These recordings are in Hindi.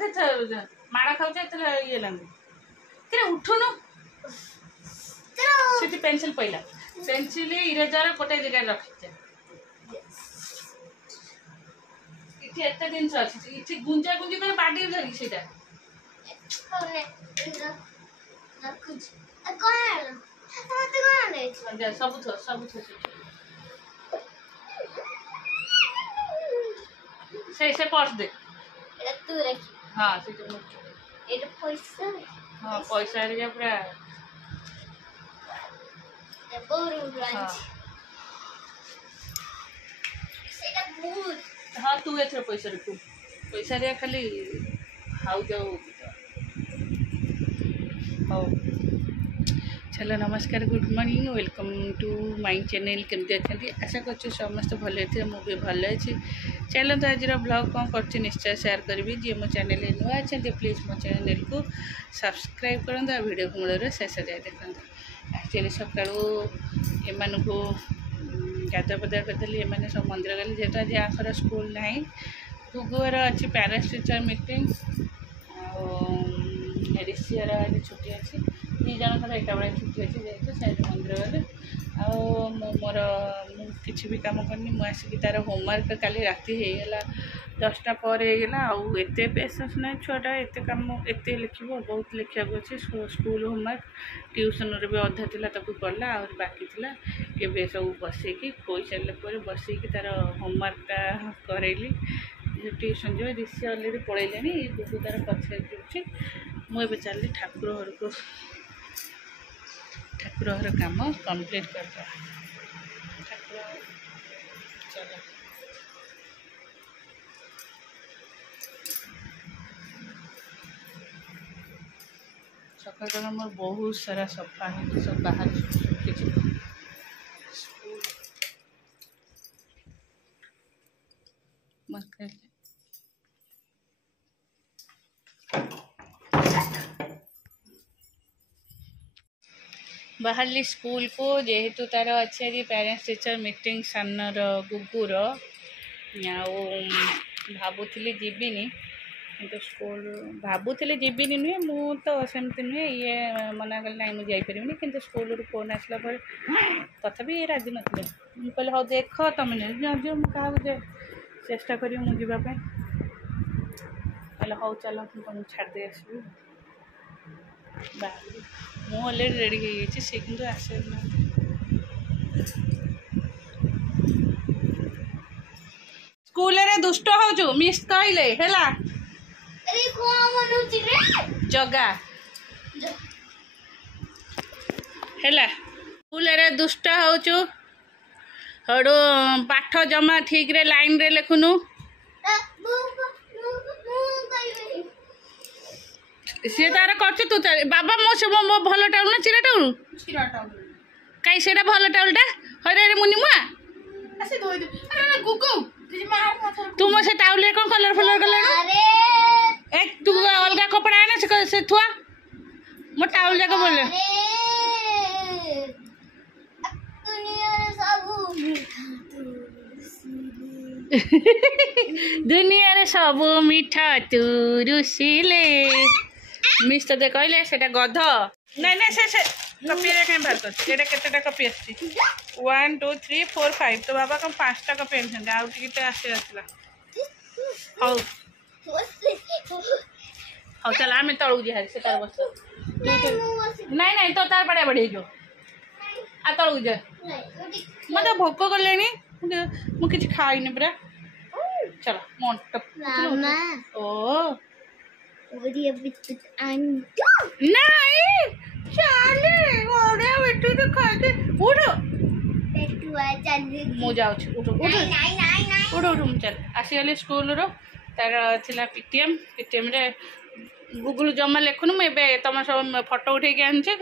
दे माड़ खाऊ ये लगे उठुनु सीटी पेंसिल पहला पेंसिल इरेजर गोटे जगह रखी इथे एते दिन अच्छी इथे गुंजा गुंजी कर बाडी धरी सीटा सब से पर्स दे हाँ हाँ पैसा पूरा हाँ तू एथर पैसा रखू पैसा रे खाली खाऊ जाऊ हाँ चलो नमस्कार good morning welcome to my channel केमती अच्छे आशा कर समस्त भले थे मुझे भल अच्छी चलते आज ब्लॉग कौन कर निश्चय शेयर करी जी मो चैनल नुआ अच्छा प्लीज मो चैनल को सब्सक्राइब करूँ आ वीडियो मूल शेष जाए देखते एक्चुअली सका एम को गाधा पदा करदेली एम सब मंदिर गले जेहेतु आज आखर स्कूल ना गुगुआर अच्छी पेरेंट्स टीचर मीटिंग ऋषिर आज छुट्टी अच्छी दी जन एक बेले छुट्टी अच्छी जेहतु से मंदिर गले मोर किसी भी काम करनी मुझे तार होमवर्क काली राति होगा 10टा पर होगा आते पेसेंस ना छुआटा एत कम एत लिख बहुत लिखा अच्छे स्कूल होमवर्क ट्यूशन भी अधा था कला और बाकी थी ये सब बसैकी खोई सारे बसैकी तार होमवर्कटा करेली ट्यूशन जो ऋषि अलरेडी पलैले गुगु तार पछे जुड़ी मुझे चलि ठाकुर घर को ठाकुर घर काम कंप्लीट करदे चलो सकाल मोर बहुत सारा सफा है सब बाहर सुखी बाहरली स्कूल को जेहेतु तार अच्छे आज पेरेंट्स टीचर मीटिंग सामर गुगुर भावुली जीविनी तो स्कूल भावुली जीविनी नुहे मु तो सेमती नुहे ये मना कल ना मुझे जापरि कि स्कूल फोन आसला तथापि ये राजी नथिले मु कहले हाँ देख तुम जो क्या चेष्टा करी मुझे कहले हाँ चलो तुम छाड़ी आसबी बाहर मु अलरेडी रेडी हो सी कि आस स्कूल रे दुष्ट हो मिस कहले हैला जगा हैला स्कूल रे दुष्ट हो हड़ू पाठ जमा ठीक रे लाइन रे लिखुनु सी तार कर तू बाबा मो भल टाउल ना चिरा टाउल कहीं से भल टाउलटा हरे मुनि मुआ तू मो से टाउल कौन कलर फलर कलर एक तू अलग कपड़ा है से थुआ मो टाउल जाक बोले दुनिया रे सब मीठा तू रुसिले मिस तो दे कहले सेटा गध नहीं नहीं से कॉपी रे कहीं बाहर कर एटा केतेटा कॉपी आछि 1 2 3 4 5 तो बाबा कम 5टा कॉपी आछन आउ टिके आसे आसला हौ हौ चल आमे तळु जी हारी से तार बस नहीं नहीं तो तार पड़े बढ़े जो आ तळु जे मते भोक गलेनी मु किछ खाइनी पूरा चलो मोट ओ नहीं चले ओरे बेटू तो खाते उठ मु जाऊ उठ उठ उठ उठ चल आसीगली स्कूल रो तार थिला पीटीएम रे गूगल जमा लिखुन मुझे तुम सब फोटो उठे आनी सब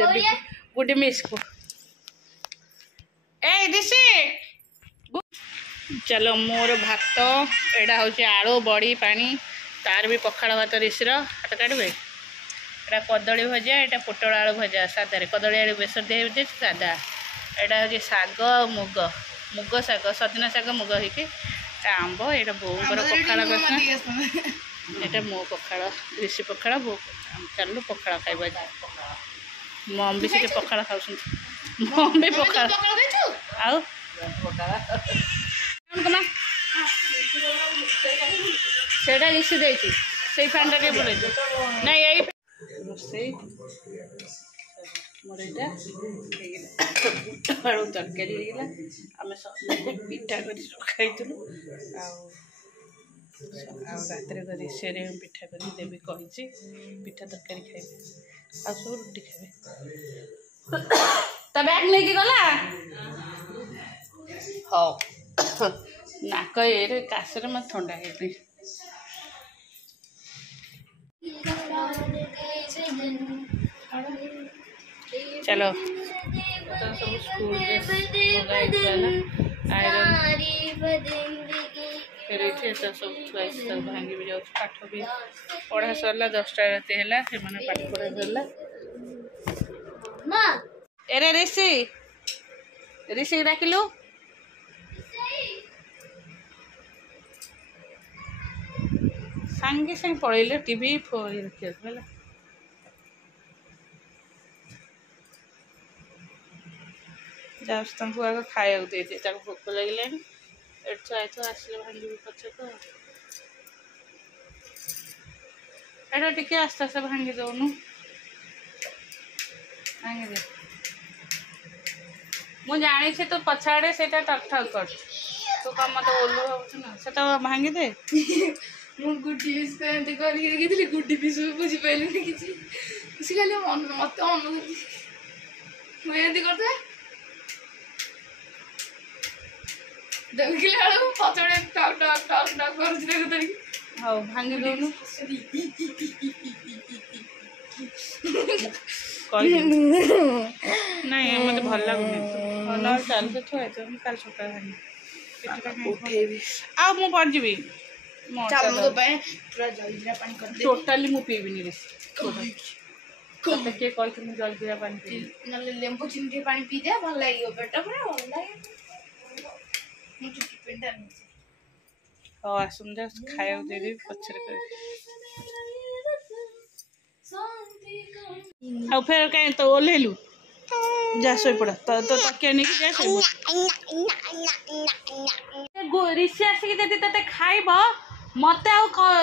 देवी गुड मिस को ए दिशी चलो मोर भात एटा हूँ आलू बड़ी पानी तार भी पखाड़ भात ऋषिर हाथ काटबे एटा कदली भजा एटा पोटल आलू भजा सादा कदली आलू बेसर दे सादा एटा हूँ शाग मुग मुग शाग सजना शाग मुग होगी आंब एटा बोर पखाड़ ଏଇଟା ମୋ ପଖାଳ ଋଷି ପଖାଳ ବୋଉ ଚାଲୁ ପଖାଳ ଖାଇବା ମମ୍ ବି ସେଠି ପଖାଳ ଖାଉଛନ୍ତି ମମ୍ ବି ପଖାଳ ଆଉ ସେଇଟା ଋଷି ଦେଇଛି ସେଇ ଫ୍ୟାନ୍ଟା ଟିକେ ବୁଲେଇଛି ନାଇଁ ଏଇ ରୋଷେଇ ମୋର ଏଇଟା ଆଳୁ ତରକାରୀ ହେଇଗଲା ଆମେ ସମସ୍ତେ ପିଠା କରି ଖାଇଥିଲୁ ଆଉ ରାତିରେ କରି ସେରେ ପିଠା କରି ଦେବି କହିଛି ପିଠା ତରକାରୀ ଖାଇବେ ଆଉ ସବୁ ରୁଟି ଖାଇବେ ତା ବ୍ୟାଗ୍ ନେଇକି ଗଲା ହଉ ନାକ ଏରେ କାଶରେ ମୋତେ ଥଣ୍ଡା ହେଇଛି चलो तो सब स्कूल ड्रेस आयरन फिर ये सब भांगी भी जाऊँ पाठ भी पढ़ा सरला 10टा राति है से पाठ पढ़ा सरला एरे ऋषि ऋषि डाकिलु सांगे सांगे पड़े टीवी रखिए जाऊँ आग खाया दे भोक लगे आसले भांगी पचे तो एटा टिके आस्ते आस्ते भांगी दौनु भांगी दे मु जानी तो पछाड़े से टक ठक कर तू कम मत ओल्लू ना से भांगी दे गुड्डी पीस करके गुड्डी पीस बुझी पाइल कि खाली मत मन मुझे करते देखिले बेलू पचड़े टक टक टक टक कर हाँ भांगी दौनु नहीं मत भल लगुनि ना चल तो छुआ तो कल सकाल भांगी आ मु पड़ जी टोटाली मु पीबिनी किए कह जलजीरा पानी ना लेंबू चिनी पानी पी दे भल लगे पेट पूरा भल लगे हाँ आसुन जा खाया देवी पचर आ फिर कहीं तो ओल्लू जा शो पड़ तो तकिया नहीं जा ऋषि आसिक ते खाइब मत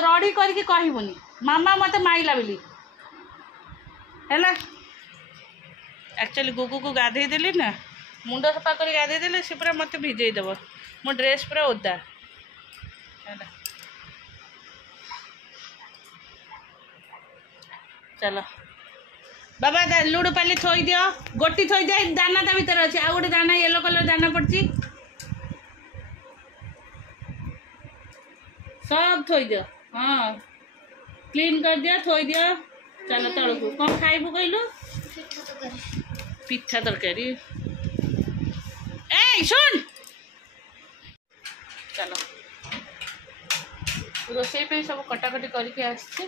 रड़ी करके कहबुनी मामा मत माइला बोली है एक्चुअली गुगु को गाधे देली ना मुंड सफा कर गाधे देले से पूरा मत भिजई देव मो ड्रेस पूरा ओदा है चलो बाबा लुडु पाली थोई दियो गोटी थोई दिया दाना ता भीतर अच्छे आ गोटे दाना येलो कलर दाना पड़ी सब थोई दियो हाँ क्लीन कर दिया थोई दियो चलो तल को कौन खाइबू कहलु पिठा तरकारी ए सुन चलो रोषे पे सब कटाकटी करके आसছে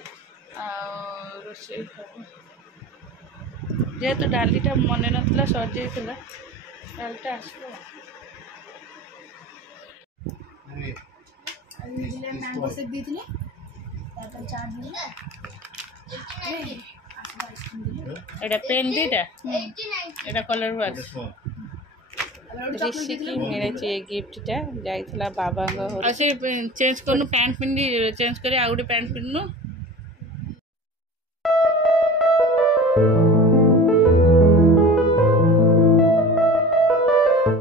रोषे जेहेतु डालीटा मन ना सजे डालीटा आसो मैंगो शेक दीजिए एटा पेन दीटा एटा कलर वाच ऋषि की मेरे चाहिए गिफ्टा जाइला बाबा चेंज करनु पैंट पिंडी चेंज करे आ गोटे पैंट पिन्नु